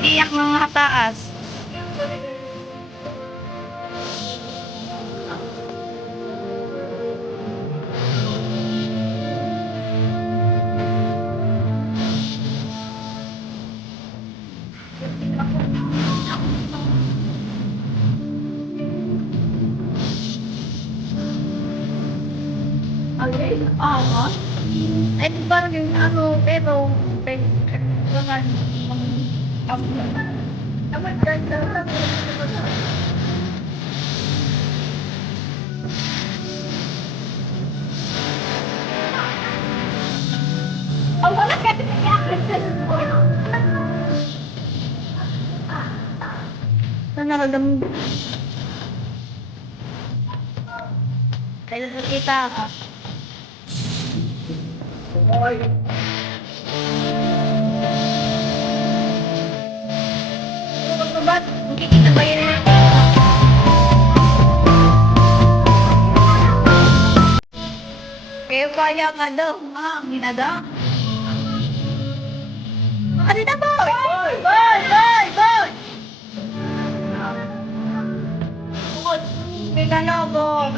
Iiyak ng taas. Okay, ah, Ay, parang yung ano, pero, naman, naman ganda lang. Ang wala ka naiyak sa nararamdaman. Kaya nakita ako. Oy. Ano ba? Nakikita ba yun? Kaya nga daw, ginagawa. Ano na ba? Boy! Boy! Boy! Boy! May kanobo.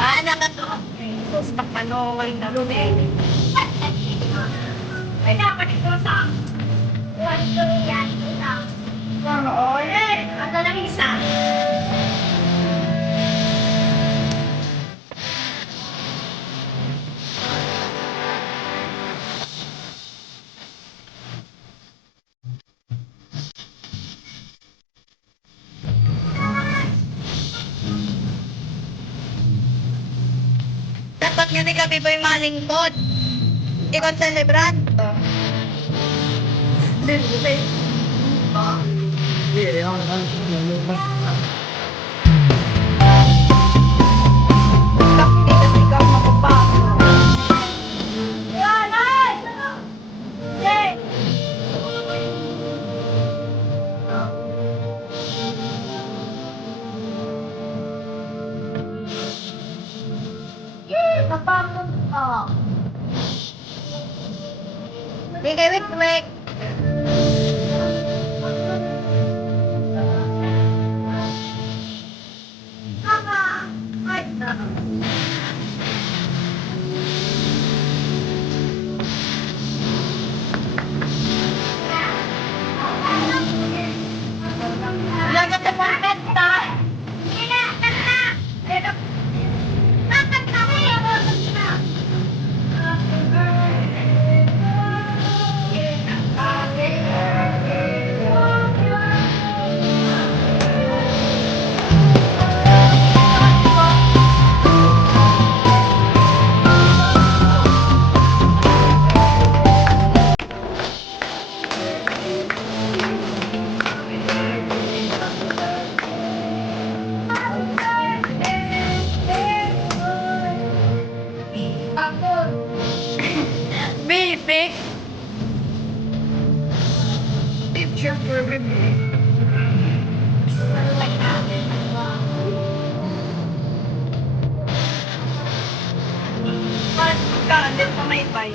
Anak na to. Tapos pakpanol na lumili. Ay, dapat ito sa... Wasto yan, ito. Oo, Ano lang isa? dapat nga ni Kapi Boy malingkod. Ikaw ang celebrant. Kapi kasi ikaw makapasok. Yan, ay! Hey! Napagod ka. Di kay wik-wik. Mama! Ay, Lagat sa pagkanta. Ina, kanta! Ito. Bakit kami yung kanta? Happy birthday to you. Happy birthday to you. Ako. Baby. Picture for me. Parang kalit pa may bay.